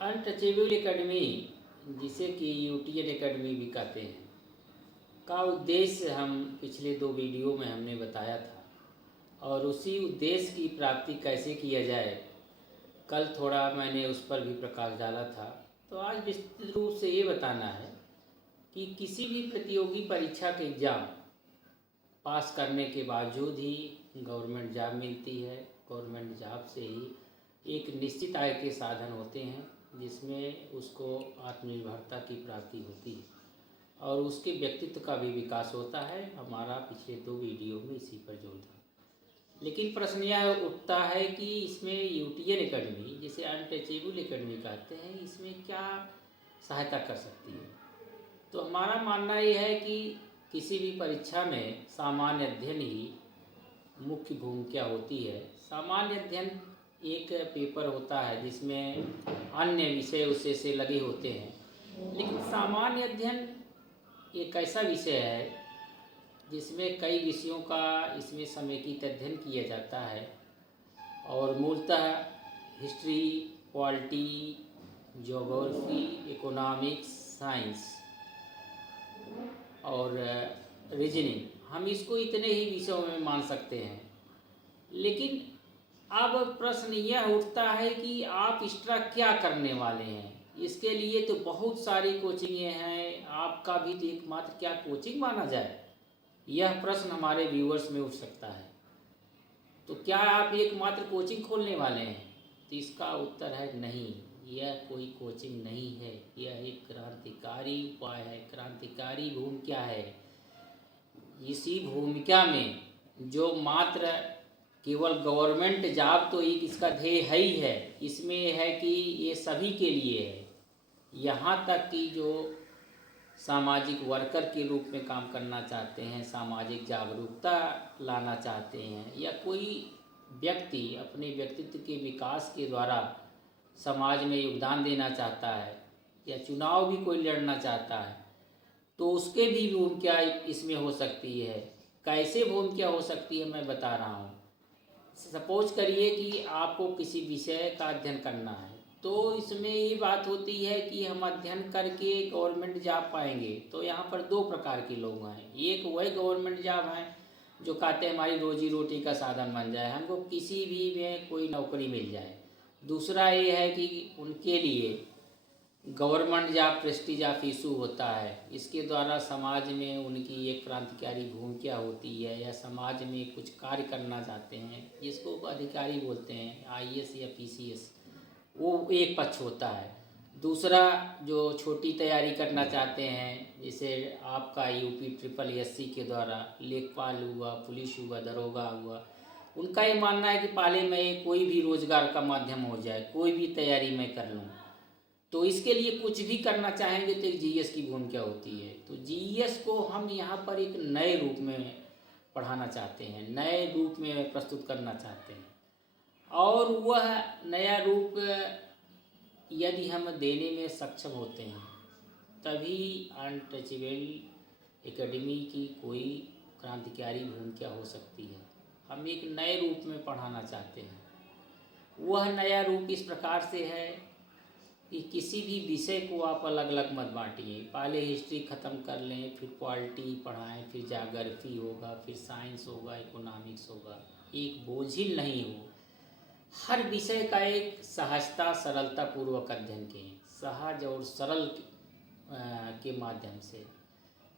Untouchable academy, जिसे कि यूटीएन academy भी कहते हैं, का उद्देश्य हम पिछले 2 वीडियो में हमने बताया था और उसी उद्देश्य की प्राप्ति कैसे किया जाए, कल थोड़ा मैंने उस पर भी प्रकाश डाला था। तो आज विस्तृत रूप से ये बताना है कि किसी भी प्रतियोगी परीक्षा के एग्ज़ाम पास करने के बावजूद ही गवर्नमेंट जॉब मिलती है। गवर्नमेंट जॉब से ही एक निश्चित आय के साधन होते हैं, जिसमें उसको आत्मनिर्भरता की प्राप्ति होती है और उसके व्यक्तित्व का भी विकास होता है। हमारा पिछले 2 वीडियो में इसी पर जोर था। लेकिन प्रश्न यह उठता है कि इसमें यूटीएन एकेडमी, जिसे अनटचेबल एकेडमी कहते हैं, इसमें क्या सहायता कर सकती है। तो हमारा मानना ये है कि किसी भी परीक्षा में सामान्य अध्ययन ही मुख्य भूमिका होती है। सामान्य अध्ययन एक पेपर होता है जिसमें अन्य विषय उससे से लगे होते हैं, लेकिन सामान्य अध्ययन एक ऐसा विषय है जिसमें कई विषयों का इसमें समेकित अध्ययन किया जाता है और मूलतः history, polity, geography, economics, science और रीजनिंग, हम इसको इतने ही विषयों में मान सकते हैं। लेकिन अब प्रश्न यह उठता है कि आप एक्स्ट्रा क्या करने वाले हैं। इसके लिए तो बहुत सारी कोचिंगें हैं, आपका भी तो एकमात्र क्या कोचिंग माना जाए, यह प्रश्न हमारे व्यूअर्स में उठ सकता है। तो क्या आप एकमात्र कोचिंग खोलने वाले हैं? तो इसका उत्तर है नहीं, यह कोई कोचिंग नहीं है, यह एक क्रांतिकारी उपाय है, क्रांतिकारी भूमिका है। इसी भूमिका में जो मात्र केवल गवर्नमेंट जॉब तो एक इसका ध्येय है ही है, इसमें है कि ये सभी के लिए है। यहाँ तक कि जो सामाजिक वर्कर के रूप में काम करना चाहते हैं, सामाजिक जागरूकता लाना चाहते हैं, या कोई व्यक्ति अपने व्यक्तित्व के विकास के द्वारा समाज में योगदान देना चाहता है, या चुनाव भी कोई लड़ना चाहता है, तो उसके भी भूमिका इसमें हो सकती है। कैसे भूमिका हो सकती है मैं बता रहा हूँ। सपोज करिए कि आपको किसी विषय का अध्ययन करना है, तो इसमें ये बात होती है कि हम अध्ययन करके गवर्नमेंट जॉब पाएंगे। तो यहाँ पर 2 प्रकार के लोग हैं। एक वही गवर्नमेंट जॉब हैं जो कहते हैं हमारी रोजी रोटी का साधन बन जाए, हमको किसी भी में कोई नौकरी मिल जाए। दूसरा ये है कि उनके लिए government job Prestige of issue होता है, इसके द्वारा समाज में उनकी एक क्रांतिकारी भूमिका होती है, या समाज में कुछ कार्य करना चाहते हैं, जिसको अधिकारी बोलते हैं, आईएएस या पीसीएस, वो एक पक्ष होता है। दूसरा जो छोटी तैयारी करना चाहते हैं, जैसे आपका यूपी ट्रिपल एससी के द्वारा लेखपाल हुआ, पुलिस हुआ, दरोगा हुआ, उनका ये मानना है कि पहले मैं कोई भी रोजगार का माध्यम हो जाए, कोई भी तैयारी मैं कर लूँ। तो इसके लिए कुछ भी करना चाहेंगे तो एक जीएस की भूमिका होती है। तो जीएस को हम यहाँ पर एक नए रूप में पढ़ाना चाहते हैं, नए रूप में प्रस्तुत करना चाहते हैं, और वह नया रूप यदि हम देने में सक्षम होते हैं, तभी अनटचेबल एकेडमी की कोई क्रांतिकारी भूमिका हो सकती है। हम एक नए रूप में पढ़ाना चाहते हैं। वह नया रूप इस प्रकार से है कि किसी भी विषय को आप अलग अलग मत बांटिए। पहले हिस्ट्री ख़त्म कर लें, फिर पॉलिटी पढ़ाएं, फिर ज्योग्राफी होगा, फिर साइंस होगा, इकोनॉमिक्स होगा। एक बोझिल नहीं हो, हर विषय का एक सहजता सरलता पूर्वक अध्ययन करें, सहज और सरल के माध्यम से।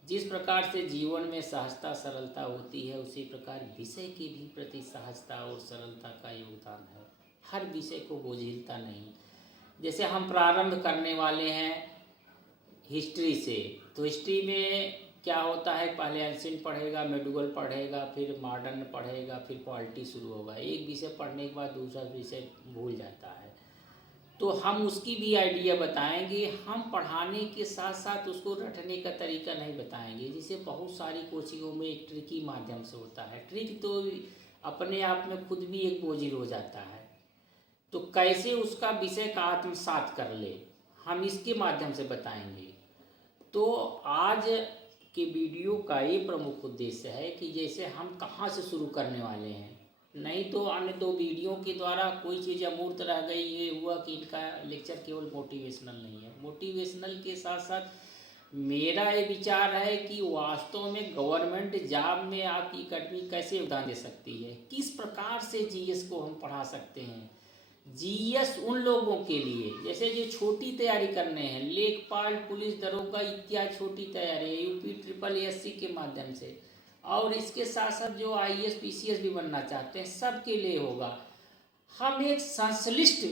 जिस प्रकार से जीवन में सहजता सरलता होती है, उसी प्रकार विषय के भी प्रति सहजता और सरलता का योगदान है। हर विषय को बोझिलता नहीं। जैसे हम प्रारंभ करने वाले हैं हिस्ट्री से, तो हिस्ट्री में क्या होता है, पहले एंशिएंट पढ़ेगा, मेडुअल पढ़ेगा, फिर मॉडर्न पढ़ेगा, फिर पॉलिटी शुरू होगा। एक विषय पढ़ने के बाद दूसरा विषय भूल जाता है। तो हम उसकी भी आइडिया बताएंगे। हम पढ़ाने के साथ साथ उसको रटने का तरीका नहीं बताएंगे, जिसे बहुत सारी कोचिंगों में एक ट्रिकी माध्यम से होता है। ट्रिक तो अपने आप में खुद भी एक बोझिल हो जाता है। तो कैसे उसका विषय का आत्मसात कर ले, हम इसके माध्यम से बताएंगे। तो आज के वीडियो का ये प्रमुख उद्देश्य है कि जैसे हम कहाँ से शुरू करने वाले हैं, नहीं तो अन्य दो वीडियो के द्वारा कोई चीज़ अमूर्त रह गई, ये हुआ कि इनका लेक्चर केवल मोटिवेशनल नहीं है। मोटिवेशनल के साथ साथ मेरा ये विचार है कि वास्तव में गवर्नमेंट जॉब में आपकी अकेडमी कैसे योगदान दे सकती है, किस प्रकार से जीएस को हम पढ़ा सकते हैं। जीएस उन लोगों के लिए जैसे जो छोटी तैयारी करने हैं, लेखपाल, पुलिस दरोगा इत्यादि छोटी तैयारी है, यूपी ट्रिपल एससी के माध्यम से, और इसके साथ साथ जो आईएएस पीसीएस भी बनना चाहते हैं सबके लिए होगा। हम एक संश्लिष्ट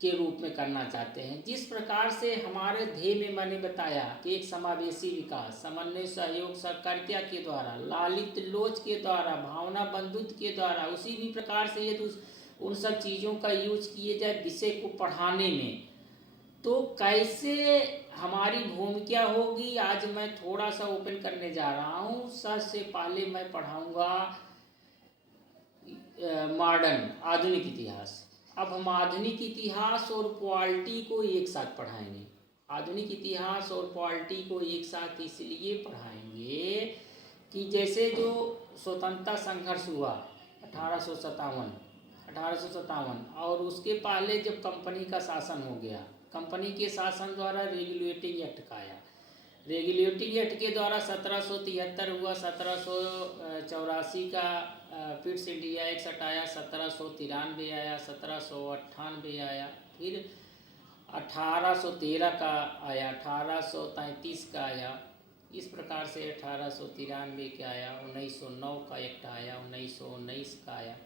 के रूप में करना चाहते हैं, जिस प्रकार से हमारे ध्येय में मैंने बताया कि एक समावेशी विकास, समन्वय, सहयोग, सहकारिता के द्वारा, लालित लोच के द्वारा, भावना बंधुत्व के द्वारा, उसी भी प्रकार से यदि उन सब चीज़ों का यूज किए जाए विषय को पढ़ाने में, तो कैसे हमारी भूमिका होगी आज मैं थोड़ा सा ओपन करने जा रहा हूँ। सबसे पहले मैं पढ़ाऊँगा मॉडर्न आधुनिक इतिहास। अब हम आधुनिक इतिहास और पॉलिटी को एक साथ पढ़ाएंगे। आधुनिक इतिहास और पॉलिटी को एक साथ इसलिए पढ़ाएंगे कि जैसे जो स्वतंत्रता संघर्ष हुआ 1857 और उसके पहले जब कंपनी का शासन हो गया, कंपनी के शासन द्वारा रेगुलेटिंग एक्ट का आया। रेगुलेटिंग एक्ट के द्वारा 1773 हुआ, 1784 का फिट्स इंडिया एक्ट आया, 1793 आया, 1798 आया, फिर 1813 का आया, 1833 का आया, इस प्रकार से 1893 का आया, 1909 का एक्ट आया, 1919 का आया।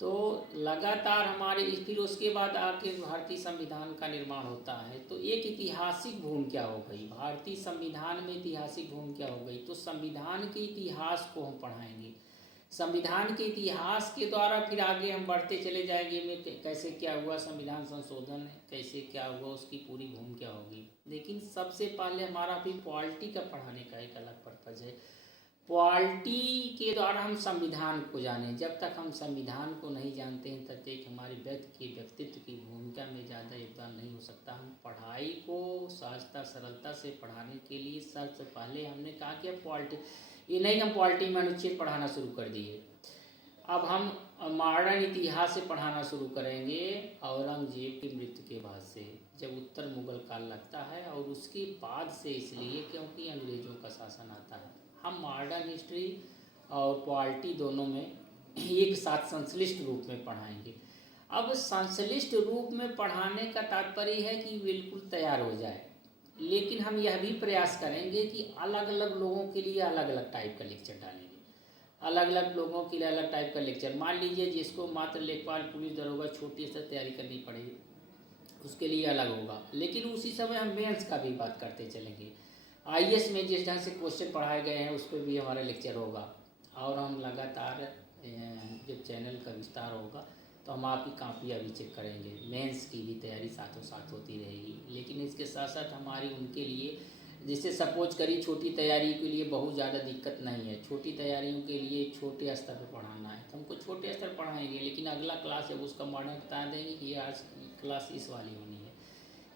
तो लगातार हमारे फिर उसके बाद आके भारतीय संविधान का निर्माण होता है। तो एक ऐतिहासिक भूमिका हो गई, भारतीय संविधान में ऐतिहासिक भूमिका हो गई। तो संविधान के इतिहास को हम पढ़ाएंगे। संविधान के इतिहास के द्वारा फिर आगे हम बढ़ते चले जाएंगे में कैसे क्या हुआ, संविधान संशोधन कैसे क्या हुआ, उसकी पूरी भूमिका होगी। लेकिन सबसे पहले हमारा भी पॉलिटी का पढ़ाने का एक अलग पर्पज़ है। पॉलिटी के द्वारा हम संविधान को जानें। जब तक हम संविधान को नहीं जानते हैं तब तक हमारे व्यक्ति के व्यक्तित्व की भूमिका में ज़्यादा योगदान नहीं हो सकता। हम पढ़ाई को सहजता सरलता से पढ़ाने के लिए सबसे पहले हमने कहा कि पॉलिटी, ये नहीं हम पॉलिटी में अनुच्छेद पढ़ाना शुरू कर दिए। अब हम मॉडर्न इतिहास से पढ़ाना शुरू करेंगे औरंगजेब की मृत्यु के बाद से, जब उत्तर मुगल काल लगता है, और उसके बाद से इसलिए क्योंकि अंग्रेज़ों का शासन आता है। हम मॉडर्न हिस्ट्री और पॉलिटी दोनों में एक साथ संश्लिष्ट रूप में पढ़ाएंगे। अब संश्लिष्ट रूप में पढ़ाने का तात्पर्य है कि बिल्कुल तैयार हो जाए, लेकिन हम यह भी प्रयास करेंगे कि अलग अलग लोगों के लिए अलग अलग टाइप का लेक्चर डालेंगे। अलग अलग लोगों के लिए अलग टाइप का लेक्चर। मान लीजिए जिसको मात्र लेखपाल, पुलिस दरोगा छोटी सी तैयारी करनी पड़ेगी, उसके लिए अलग होगा। लेकिन उसी समय हम मेंस का भी बात करते चलेंगे। आईएएस में जिस ढंग से क्वेश्चन पढ़ाए गए हैं उस पर भी हमारा लेक्चर होगा। और हम लगातार जब चैनल का विस्तार होगा तो हम आपकी कापियाँ भी चेक करेंगे। मेंस की भी तैयारी साथों साथ होती रहेगी। लेकिन इसके साथ साथ हमारी उनके लिए, जैसे सपोज करिए छोटी तैयारी के लिए बहुत ज़्यादा दिक्कत नहीं है, छोटी तैयारियों के लिए छोटे स्तर पर पढ़ाना है तो हमको छोटे स्तर पढ़ाएंगे। लेकिन अगला क्लास है उसका मॉडल बता देंगे कि आज क्लास इस वाली होनी है।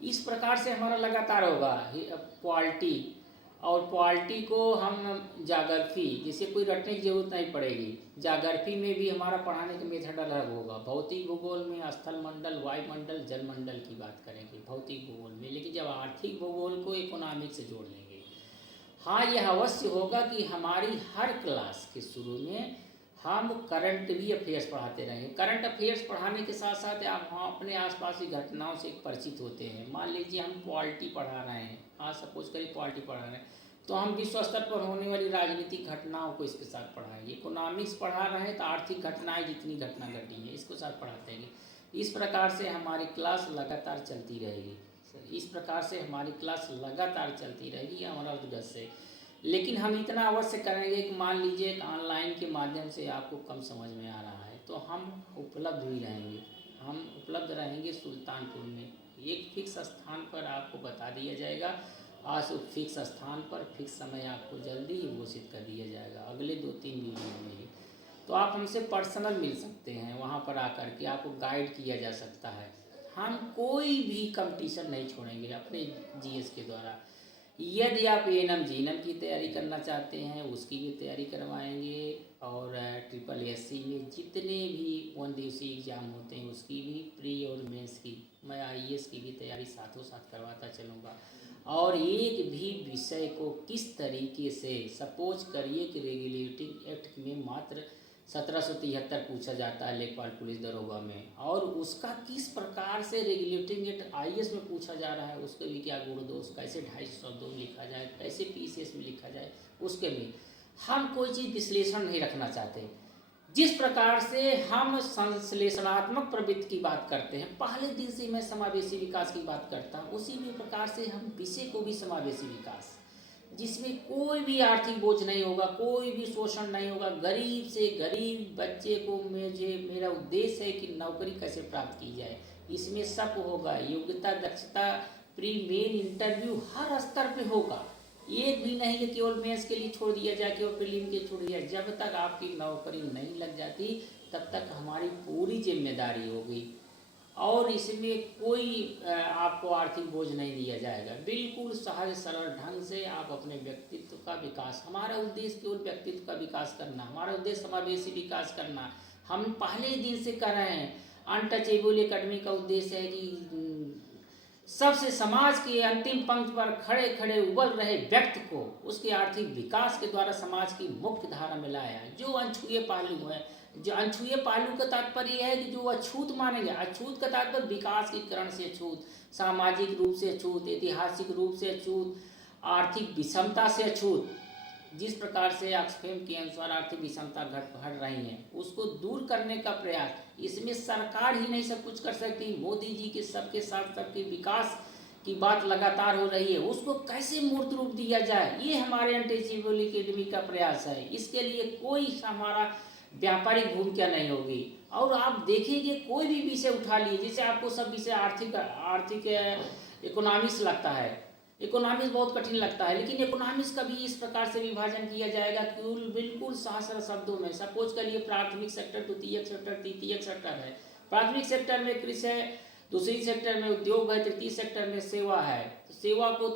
इस प्रकार से हमारा लगातार होगा। क्वालिटी और पॉलिटी को हम जाग्राफी, जिसे कोई रटने की जरूरत नहीं पड़ेगी। जाग्राफी में भी हमारा पढ़ाने का मेथड अलग होगा। भौतिक भूगोल में स्थल मंडल, वायुमंडल, जलमंडल की बात करेंगे भौतिक भूगोल में, लेकिन जब आर्थिक भूगोल को इकोनॉमिक से जोड़ लेंगे। हाँ, यह अवश्य होगा कि हमारी हर क्लास के शुरू में हम करंट भी अफेयर्स पढ़ाते रहेंगे। करंट अफेयर्स पढ़ाने के साथ साथ आप अपने आसपास की घटनाओं से परिचित होते हैं। मान लीजिए हम पॉलिटी पढ़ा रहे हैं, आज सपोज करिए पॉलिटी पढ़ा रहे हैं, तो हम विश्व स्तर पर होने वाली राजनीतिक घटनाओं को इसके साथ पढ़ाएंगे। इकोनॉमिक्स पढ़ा रहे हैं तो आर्थिक घटनाएं जितनी घटना घटी हैं इसको साथ पढ़ाते हैं। इस प्रकार से हमारी क्लास लगातार चलती रहेगी। इस प्रकार से हमारी क्लास लगातार चलती रहेगी हमारा उद्देश्य से। लेकिन हम इतना अवश्य करेंगे कि मान लीजिए कि ऑनलाइन के माध्यम से आपको कम समझ में आ रहा है तो हम उपलब्ध भी रहेंगे। हम उपलब्ध रहेंगे सुल्तानपुर में, एक फिक्स स्थान पर आपको बता दिया जाएगा। आज उस फिक्स स्थान पर फिक्स समय आपको जल्दी ही घोषित कर दिया जाएगा अगले 2-3 वीडियो में ही। तो आप हमसे पर्सनल मिल सकते हैं, वहाँ पर आकर के आपको गाइड किया जा सकता है। हम कोई भी कंपटीशन नहीं छोड़ेंगे अपने जीएस के द्वारा। यदि आप एएनएम जीएनएम की तैयारी करना चाहते हैं उसकी भी तैयारी करवाएंगे, और ट्रिपल एससी में जितने भी 1 दिवसीय एग्ज़ाम होते हैं उसकी भी प्री और मेंस की, मैं आईएएस की भी तैयारी साथों साथ करवाता चलूँगा। और एक भी विषय को किस तरीके से, सपोज करिए कि रेगुलेटिंग एक्ट में मात्र 1773 पूछा जाता है लेखपाल पुलिस दरोगा में, और उसका किस प्रकार से रेगुलेटिंग एक्ट आईएएस में पूछा जा रहा है, उसके भी क्या गुण दोष, कैसे 250 शब्दों में लिखा जाए, कैसे पीसीएस में लिखा जाए, उसके में हम कोई चीज़ विश्लेषण नहीं रखना चाहते। जिस प्रकार से हम संश्लेषणात्मक प्रवृत्ति की बात करते हैं, पहले दिन से मैं समावेशी विकास की बात करता हूँ, उसी भी प्रकार से हम विषय को भी समावेशी विकास, जिसमें कोई भी आर्थिक बोझ नहीं होगा, कोई भी शोषण नहीं होगा, गरीब से गरीब बच्चे को मेरा उद्देश्य है कि नौकरी कैसे प्राप्त की जाए, इसमें सब होगा। योग्यता, दक्षता, प्री मेन इंटरव्यू हर स्तर पे होगा। एक भी नहीं कि केवल मेंस के लिए छोड़ दिया जाए, केवल प्रीलिम के छोड़ दिया। जब तक आपकी नौकरी नहीं लग जाती तब तक हमारी पूरी जिम्मेदारी होगी, और इसमें कोई आपको आर्थिक बोझ नहीं दिया जाएगा। बिल्कुल सहज सरल ढंग से आप अपने व्यक्तित्व का विकास, हमारा उद्देश्य केवल व्यक्तित्व का विकास करना, हमारा उद्देश्य समावेशी विकास करना, हम पहले दिन से कर रहे हैं। अनटचेबल एकेडमी का उद्देश्य है कि सबसे समाज के अंतिम पंक्ति पर खड़े खड़े उबल रहे व्यक्ति को उसके आर्थिक विकास के द्वारा समाज की मुख्य धारा में लाया है। जो अनछुए पहलू है, जो अनछुए पहलू का तात्पर्य यह है कि जो अछूत माने गए, अछूत का तात्पर्य विकास की करण से अछूत, सामाजिक रूप से अछूत, ऐतिहासिक रूप से अछूत, आर्थिक विषमता से अछूत। जिस प्रकार से ऑक्सफैम के अनुसार आर्थिक विषमता घट रही है, उसको दूर करने का प्रयास, इसमें सरकार ही नहीं सब कुछ कर सकती। मोदी जी के सबके साथ सबके विकास की बात लगातार हो रही है, उसको कैसे मूर्त रूप दिया जाए, ये हमारे अनटचेबल एकेडमी का प्रयास है। इसके लिए कोई हमारा व्यापारिक भूमिका नहीं होगी। और आप देखेंगे कोई भी विषय उठा लिए, जैसे आपको सब विषय आर्थिक इकोनॉमिक्स लगता है, इकोनॉमिक्स बहुत कठिन लगता है, लेकिन इकोनॉमिक्स का भी इस प्रकार से विभाजन किया जाएगा कि बिल्कुल सहज शब्दों में। सपोज करिए प्राथमिक सेक्टर, द्वितीयक सेक्टर, तृतीयक सेक्टर है। प्राथमिक सेक्टर में कृषि है, दूसरी सेक्टर में उद्योग है, तृतीय सेक्टर में सेवा है। तो सेवा को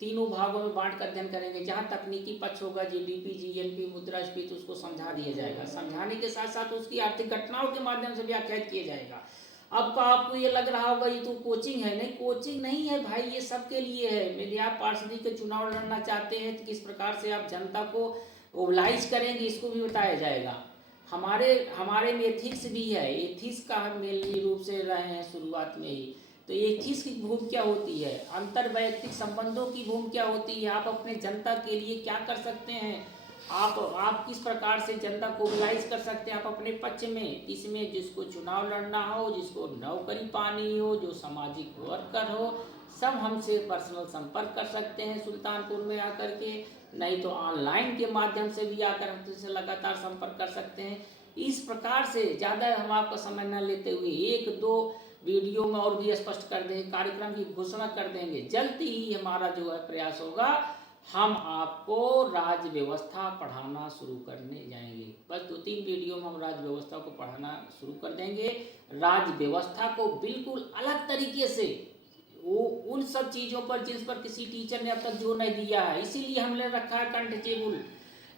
तीनों भागों में बांट कर अध्ययन करेंगे। जहाँ तकनीकी पक्ष होगा, जीडीपी, जीएनपी, मुद्रास्फीति, उसको समझा दिया जाएगा। समझाने के साथ साथ उसकी आर्थिक घटनाओं के माध्यम से व्याख्यात किया जाएगा। अब आपको ये लग रहा होगा ये तो कोचिंग है, नहीं कोचिंग नहीं है भाई, ये सबके लिए है। यदि आप पार्षदी के चुनाव लड़ना चाहते हैं तो किस प्रकार से आप जनता को मोबिलाइज करेंगे, इसको भी बताया जाएगा। हमारे में एथिक्स भी है, एथिक्स का हम मेनली रूप से रहे हैं शुरुआत में ही। तो एथिक्स की भूमिका क्या होती है, अंतर्वैयक्तिक संबंधों की भूमिका क्या होती है, आप अपने जनता के लिए क्या कर सकते हैं, आप किस प्रकार से जनता को मोबिलाइज कर सकते हैं आप अपने पक्ष में। इसमें जिसको चुनाव लड़ना हो, जिसको नौकरी पानी हो, जो सामाजिक वर्कर हो, सब हमसे पर्सनल संपर्क कर सकते हैं सुल्तानपुर में आकर के, नहीं तो ऑनलाइन के माध्यम से भी आकर हमसे लगातार संपर्क कर सकते हैं। इस प्रकार से ज़्यादा हम आपका समय न लेते हुए 1-2 वीडियो में और भी स्पष्ट कर देंगे, कार्यक्रम की घोषणा कर देंगे। जल्दी ही हमारा जो है प्रयास होगा, हम आपको राज्य व्यवस्था पढ़ाना शुरू करने जाएंगे। बस 2-3 वीडियो में हम राज्य व्यवस्था को पढ़ाना शुरू कर देंगे। राज्य व्यवस्था को बिल्कुल अलग तरीके से, वो उन सब चीज़ों पर जिस पर किसी टीचर ने अब तक जोर नहीं दिया है, इसीलिए हमने रखा है अनटचेबल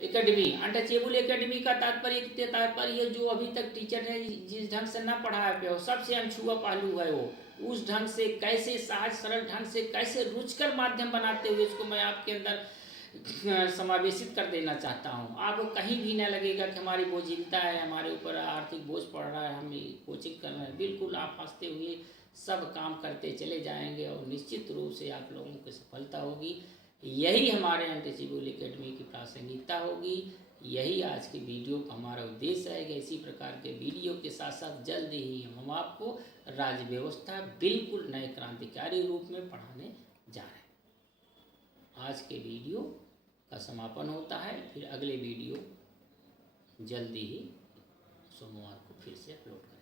एकेडमी। अनटचेबल एकेडमी का तात्पर्य जो अभी तक टीचर ने जिस ढंग से न पढ़ाया पे, सबसे अनछुआ पहलू है वो, उस ढंग से कैसे सहज सरल ढंग से कैसे रुचिकर माध्यम बनाते हुए इसको मैं आपके अंदर समावेशित कर देना चाहता हूँ। आपको कहीं भी न लगेगा कि हमारी बोझिलता है, हमारे ऊपर आर्थिक बोझ पड़ रहा है, हम कोचिंग कर रहे हैं। बिल्कुल आप हंसते हुए सब काम करते चले जाएंगे और निश्चित रूप से आप लोगों की सफलता होगी। यही हमारे अनटचेबल एकेडमी की प्रासंगिकता होगी। यही आज की वीडियो का हमारा उद्देश्य है कि इसी प्रकार के वीडियो के साथ साथ जल्द ही हम आपको राज्य व्यवस्था बिल्कुल नए क्रांतिकारी रूप में पढ़ाने जा रहे हैं। आज के वीडियो का समापन होता है, फिर अगले वीडियो जल्दी ही सोमवार को फिर से अपलोड करेंगे।